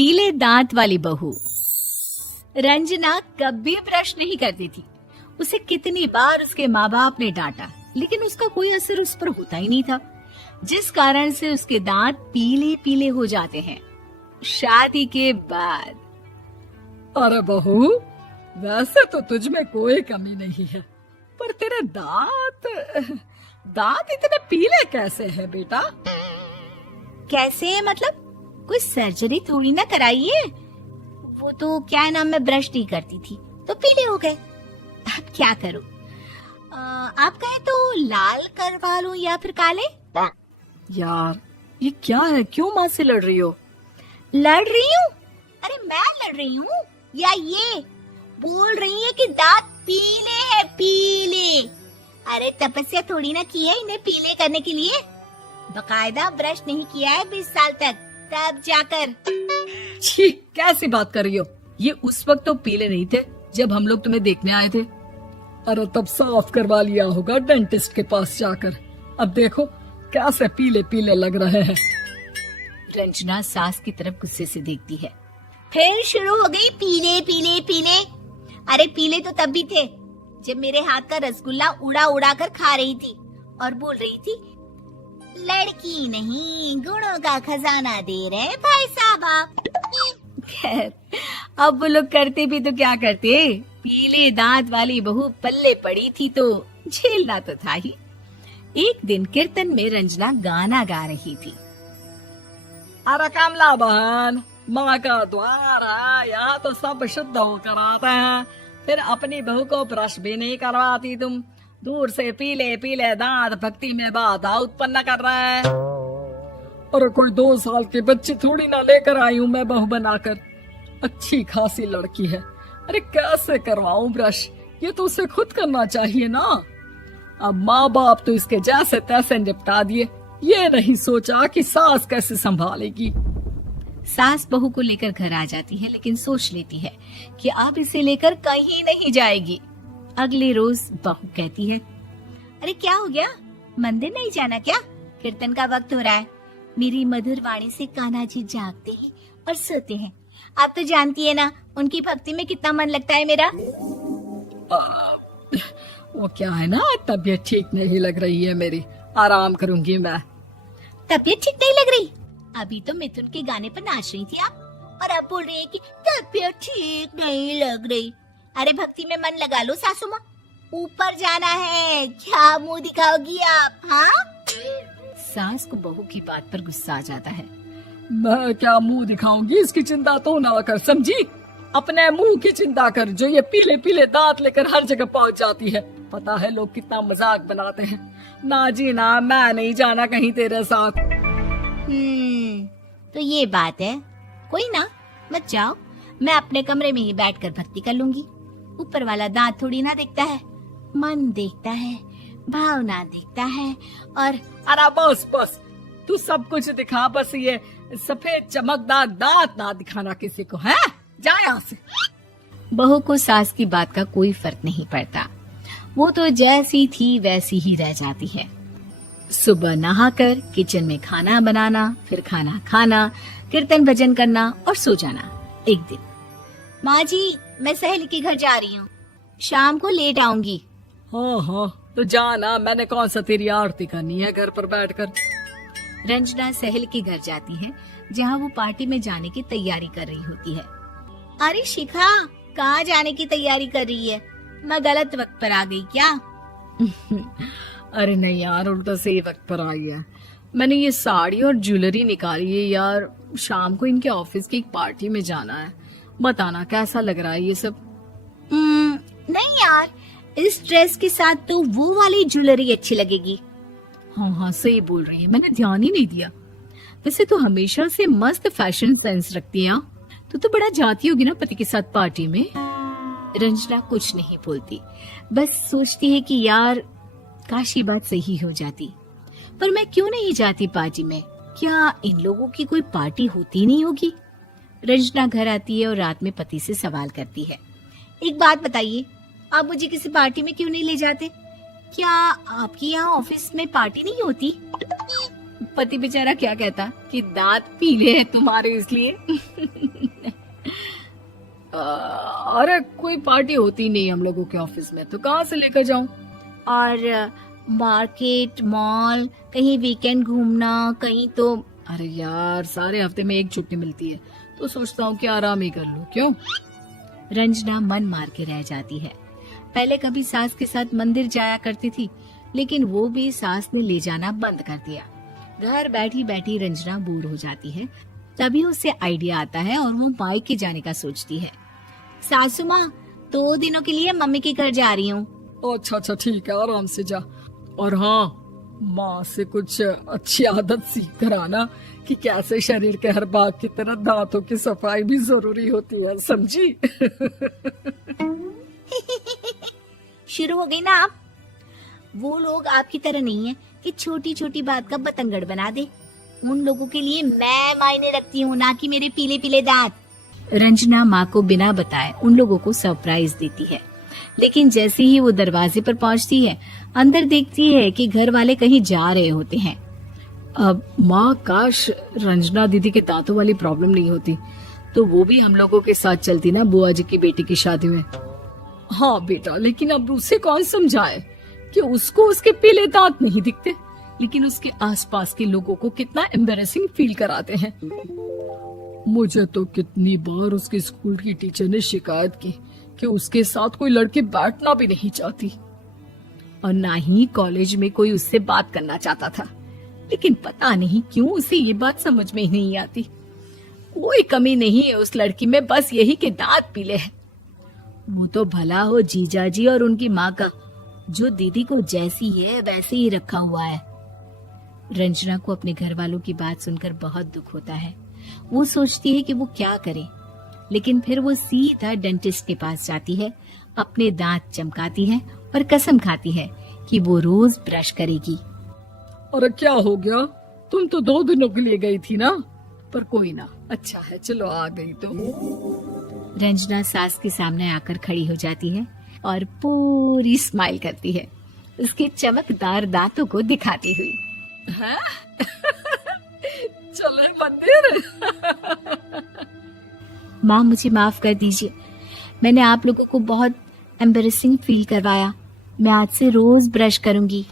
पीले दांत वाली बहू। रंजना कभी ब्रश नहीं करती थी। उसे कितनी बार उसके माँ बाप ने डांटा, लेकिन उसका कोई असर उस पर होता ही नहीं था, जिस कारण से उसके दांत पीले पीले हो जाते हैं। शादी के बाद। अरे बहू, वैसे तो तुझ में कोई कमी नहीं है, पर तेरे दांत इतने पीले कैसे हैं बेटा? कैसे मतलब? कोई सर्जरी थोड़ी ना कराइए। वो तो क्या नाम, मैं ब्रश नहीं करती थी तो पीले हो गए। अब क्या करूं? आप कहे तो लाल करवा लूं या फिर काले? यार ये क्या है, क्यों माँ से लड़ रही हो? लड़ रही हूँ? अरे मैं लड़ रही हूँ या ये बोल रही है कि दांत पीले हैं, पीले। अरे तपस्या थोड़ी ना की है इन्हें पीले करने के लिए। बकायदा ब्रश नहीं किया है 20 साल तक, तब जाकर। छी, कैसी बात कर रही हो? ये उस वक्त तो पीले नहीं थे जब हम लोग तुम्हें देखने आए थे। अरे तब साफ करवा लिया होगा डेंटिस्ट के पास जाकर। अब देखो कैसे पीले पीले लग रहे हैं। रंजना सास की तरफ गुस्से से देखती है। फिर शुरू हो गई पीले पीले पीले। अरे पीले तो तब भी थे जब मेरे हाथ का रसगुल्ला उड़ा उड़ा कर खा रही थी और बोल रही थी, लड़की नहीं गुणों का खजाना दे रहे भाई साहब आप। खैर, अब वो लोग करते भी तो क्या करते, पीले दांत वाली बहू पल्ले पड़ी थी तो झेलना तो था ही। एक दिन कीर्तन में रंजना गाना गा रही थी। अरे कमला बहन, माँ का द्वार है, यहाँ तो सब शुद्ध होकर आते हैं, फिर अपनी बहू को ब्रश भी नहीं करवाती तुम। दूर से पीले पीले दांत भक्ति में बाधा उत्पन्न कर रहे हैं। अरे कोई 2 साल के बच्चे थोड़ी ना लेकर आई हूँ मैं बहू बनाकर। अच्छी खासी लड़की है, अरे कैसे करवाऊं ब्रश? ये तो उसे खुद करना चाहिए ना। अब माँ बाप तो इसके जैसे तैसे निपटा दिए, ये नहीं सोचा कि सास कैसे संभालेगी। सास बहू को लेकर घर आ जाती है, लेकिन सोच लेती है कि अब इसे लेकर कहीं नहीं जाएगी। अगले रोज बहू कहती है, अरे क्या हो गया, मंदिर नहीं जाना क्या? कीर्तन का वक्त हो रहा है। मेरी मधुर वाणी से कान्हा जी जागते हैं और सोते हैं। आप तो जानती है ना उनकी भक्ति में कितना मन लगता है मेरा। वो क्या है ना, तबीयत ठीक नहीं लग रही है मेरी, आराम करूंगी मैं। तबीयत ठीक नहीं लग रही? अभी तो मिथुन के गाने पर नाच रही थी आप, और अब बोल रही है कि तबीयत ठीक नहीं लग रही। अरे भक्ति में मन लगा लो सासू माँ, ऊपर जाना है, क्या मुंह दिखाओगी आप? हाँ? सास को बहू की बात पर गुस्सा आ जाता है। मैं क्या मुंह दिखाऊंगी, इसकी चिंता तो ना कर, समझी? अपने मुंह की चिंता कर, जो ये पीले पीले दांत लेकर हर जगह पहुंच जाती है। पता है लोग कितना मजाक बनाते हैं। ना जी ना, मैं नहीं जाना कहीं तेरे साथ। तो ये बात है। कोई ना, मत जाओ, मैं अपने कमरे में ही बैठकर भक्ति कर लूंगी। ऊपर वाला दांत थोड़ी ना देखता है, मन देखता है, भावना देखता है। और अरे बस बस, तू सब कुछ दिखा, बस ये सफेद चमकदार दांत ना दिखाना किसी को, है? जा यहाँ से। बहू को सास की बात का कोई फर्क नहीं पड़ता, वो तो जैसी थी वैसी ही रह जाती है। सुबह नहाकर किचन में खाना बनाना, फिर खाना खाना, कीर्तन भजन करना और सो जाना। एक दिन, माँ जी मैं सहेली के घर जा रही हूँ, शाम को लेट आऊंगी। हाँ हाँ तो जाना, मैंने कौन सा तेरी आरती करनी है घर पर बैठकर। रंजना सहेली के घर जाती है, जहाँ वो पार्टी में जाने की तैयारी कर रही होती है। अरे शिखा, कहाँ जाने की तैयारी कर रही है? मैं गलत वक्त पर आ गई क्या? अरे नहीं यार, उल्टा सही वक्त पर आई है। मैंने ये साड़ी और ज्वेलरी निकाली है यार, शाम को इनके ऑफिस की एक पार्टी में जाना है। बताना कैसा लग रहा है ये सब? नहीं यार, इस ड्रेस के साथ तो वो वाली ज्वेलरी अच्छी लगेगी। हाँ हाँ सही बोल रही है, मैंने ध्यान ही नहीं दिया। वैसे तो हमेशा से मस्त फैशन सेंस रखती है। तो बड़ा जाती होगी ना पति के साथ पार्टी में। रंजना कुछ नहीं बोलती, बस सोचती है कि यार काश ये बात सही हो जाती, पर मैं क्यों नहीं जाती पार्टी में? क्या इन लोगों की कोई पार्टी होती नहीं होगी? रंजना घर आती है और रात में पति से सवाल करती है, एक बात बताइए, आप मुझे किसी पार्टी में क्यों नहीं ले जाते? क्या आपकी यहाँ ऑफिस में पार्टी नहीं होती? पति बेचारा क्या कहता कि दांत पीले हैं तुम्हारे इसलिए। अरे कोई पार्टी होती नहीं हम लोगों के ऑफिस में, तो कहाँ से लेकर जाऊं? और मार्केट, मॉल, कहीं वीकेंड घूमना, कहीं तो। अरे यार सारे हफ्ते में एक छुट्टी मिलती है, तो सोचता हूँ कि आराम ही कर लूं। क्यों? रंजना मन मार के रह जाती है। पहले कभी सास के साथ मंदिर जाया करती थी, लेकिन वो भी सास ने ले जाना बंद कर दिया। घर बैठी बैठी रंजना बोर हो जाती है। तभी उसे आइडिया आता है और वो मायके जाने का सोचती है। सासू माँ, 2 दिनों के लिए मम्मी के घर जा रही हूँ। अच्छा ठीक है, आराम से जा। और हाँ, माँ से कुछ अच्छी आदत सीख कर आना कि कैसे शरीर के हर भाग की तरह दांतों की सफाई भी जरूरी होती है, समझी? शुरू हो गई ना आप। वो लोग आपकी तरह नहीं है कि छोटी छोटी बात का बतंगड़ बना दे। उन लोगों के लिए मैं मायने रखती हूँ, ना कि मेरे पीले पीले दांत। रंजना माँ को बिना बताए उन लोगों को सरप्राइज देती है, लेकिन जैसे ही वो दरवाजे पर पहुंचती है, अंदर देखती है कि घर वाले कहीं जा रहे होते हैं। अब माँ, काश रंजना दीदी के दांतों वाली प्रॉब्लम नहीं होती, तो वो भी हम लोगों के साथ चलती ना बुआ जी की बेटी की शादी में। हाँ बेटा, लेकिन अब उसे कौन समझाए कि उसको उसके पीले दांत नहीं दिखते, लेकिन उसके आसपास के लोगों को कितना एम्बैरेसिंग फील कराते हैं। मुझे तो कितनी बार उसके स्कूल की टीचर ने शिकायत की कि उसके साथ कोई लड़की बैठना भी नहीं चाहती, और ना ही कॉलेज में कोई उससे बात करना चाहता था। लेकिन पता नहीं क्यों उसे ये बात समझ में ही नहीं आती। कोई कमी नहीं है उस लड़की में, बस यही कि दांत पीले हैं। वो तो भला हो जीजा जी और उनकी माँ का, जो दीदी को जैसी है वैसे ही रखा हुआ है। रंजना को अपने घर वालों की बात सुनकर बहुत दुख होता है। वो सोचती है कि वो क्या करे, लेकिन फिर वो सीधा डेंटिस्ट के पास जाती है, अपने दांत चमकाती है और कसम खाती है कि वो रोज ब्रश करेगी। अरे क्या हो गया? तुम तो 2 दिनों के लिए गई थी ना, पर कोई ना, अच्छा है, चलो आ गई तो। रंजना सास के सामने आकर खड़ी हो जाती है और पूरी स्माइल करती है, उसके चमकदार दांतों को दिखाती हुई। हैं? चले मंदिर। माँ, मुझे माफ कर दीजिए, मैंने आप लोगों को बहुत एम्बैरेसिंग फील करवाया। मैं आज से रोज ब्रश करूंगी।